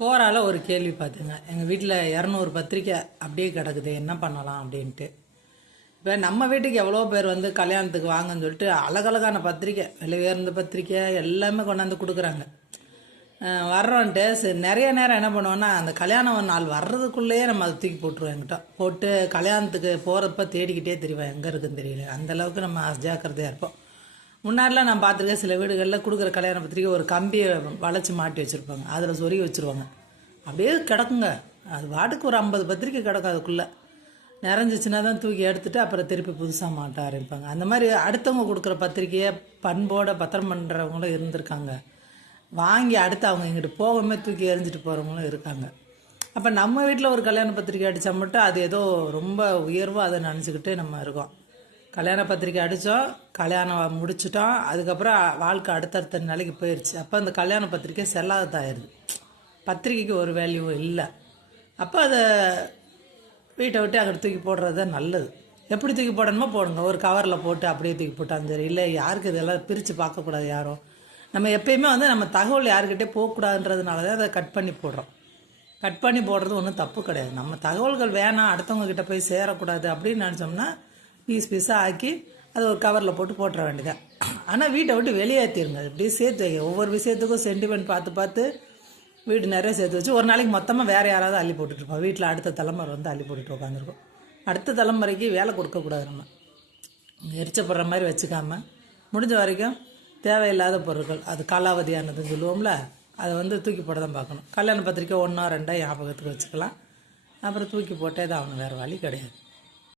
கோரால ஒரு கேள்வி பார்த்துங்க. எங்கள் வீட்டில் இரநூறு பத்திரிக்கை அப்படியே கிடக்குது. என்ன பண்ணலாம் அப்படின்ட்டு. இப்போ நம்ம வீட்டுக்கு எவ்வளோ பேர் வந்து கல்யாணத்துக்கு வாங்கன்னு சொல்லிட்டு அழகழகான பத்திரிக்கை விலை உயர்ந்த பத்திரிக்கை எல்லாமே கொண்டாந்து கொடுக்குறாங்க. வர்றோன்ட்டு சரி நிறைய நேரம் என்ன பண்ணுவோன்னா அந்த கல்யாணம் நாள் வர்றதுக்குள்ளேயே நம்ம அதை தூக்கி போட்டுருவோம் என்கிட்ட. போட்டு கல்யாணத்துக்கு போகிறப்ப தேடிக்கிட்டே தெரிவேன் எங்கே இருக்குன்னு தெரியல. அந்த அளவுக்கு நம்ம ஜாக்கிரதையாக இருப்போம். முன்னாடிலாம் நான் பார்த்துருக்கேன் சில வீடுகளில் கொடுக்குற கல்யாண பத்திரிக்கை ஒரு கம்பியை வளைச்சி மாட்டி வச்சுருப்பாங்க. அதில் சொருகி வச்சுருவாங்க. அப்படியே கிடக்குங்க. அது வாட்டுக்கு ஒரு ஐம்பது பத்திரிக்கை கிடக்கும் அதுக்குள்ளே. நிறைஞ்சிச்சுன்னா தான் தூக்கி எடுத்துட்டு அப்புறம் திருப்பி புதுசாக மாட்ட ஆரம்பிப்பாங்க. அந்த மாதிரி அடுத்தவங்க கொடுக்குற பத்திரிக்கையை பண்போட பத்திரம் பண்ணுறவங்களும் இருந்திருக்காங்க. வாங்கி அடுத்து அவங்க எங்கிட்ட போகவே தூக்கி எறிஞ்சிட்டு போகிறவங்களும் இருக்காங்க. அப்போ நம்ம வீட்டில் ஒரு கல்யாண பத்திரிக்கை அடித்தா மட்டும் அது ஏதோ ரொம்ப உயர்வாக அதை நினச்சிக்கிட்டே நம்ம இருக்கோம். கல்யாண பத்திரிக்கை அடித்தோம் கல்யாணம் முடிச்சிட்டோம். அதுக்கப்புறம் வாழ்க்கை அடுத்தடுத்த நிலைக்கு போயிடுச்சு அப்போ அந்த கல்யாண பத்திரிக்கை செல்லாததாயிருது பத்திரிக்கைக்கு ஒரு வேல்யூ இல்லை. அப்போ அதை வீட்டை விட்டு அங்கே தூக்கி போடுறது தான் நல்லது. எப்படி தூக்கி போடணுமோ போடுங்க. ஒரு கவரில் போட்டு அப்படியே தூக்கி போட்டாலும் சரி. இல்லை யாருக்கு இதெல்லாம் பிரித்து பார்க்கக்கூடாது யாரும் நம்ம எப்பயுமே வந்து நம்ம தகவல் யாருக்கிட்டே போகக்கூடாதுன்றதுனால தான் அதை கட் பண்ணி போடுறோம். கட் பண்ணி போடுறது ஒன்றும் தப்பு கிடையாது. நம்ம தகவல்கள் வேணாம் அடுத்தவங்க கிட்ட போய் சேரக்கூடாது அப்படின்னு நினச்சோம்னா பீஸ் பீஸாக ஆக்கி அதை ஒரு கவரில் போட்டு போட்டுற வேண்டியதான் ஆனால் வீட்டை விட்டு வெளியேற்றிருங்க இப்படியே சேர்த்து வைங்க. ஒவ்வொரு விஷயத்துக்கும் சென்டிமெண்ட் பார்த்து பார்த்து வீடு நிறைய சேர்த்து வச்சு ஒரு நாளைக்கு மொத்தமாக வேறு யாராவது அள்ளி போட்டுட்டு இருப்போம். வீட்டில் அடுத்த தலைமுறை வந்து அள்ளி போட்டுட்டு உட்காந்துருக்கோம் அடுத்த தலைமுறைக்கு வேலை கொடுக்கக்கூடாது நம்ம. எரிச்சப்படுற மாதிரி வச்சுக்காமல் முடிஞ்ச வரைக்கும் தேவையில்லாத பொருட்கள் அது காலாவதியானதுன்னு சொல்லுவோம்ல அதை வந்து தூக்கி போட தான் பார்க்கணும். கல்யாண பத்திரிக்கை ஒன்றா ரெண்டா ஞாபகத்துக்கு வச்சுக்கலாம். அப்புறம் தூக்கி போட்டே தான் ஆகணும். வேறு வழி கிடையாது.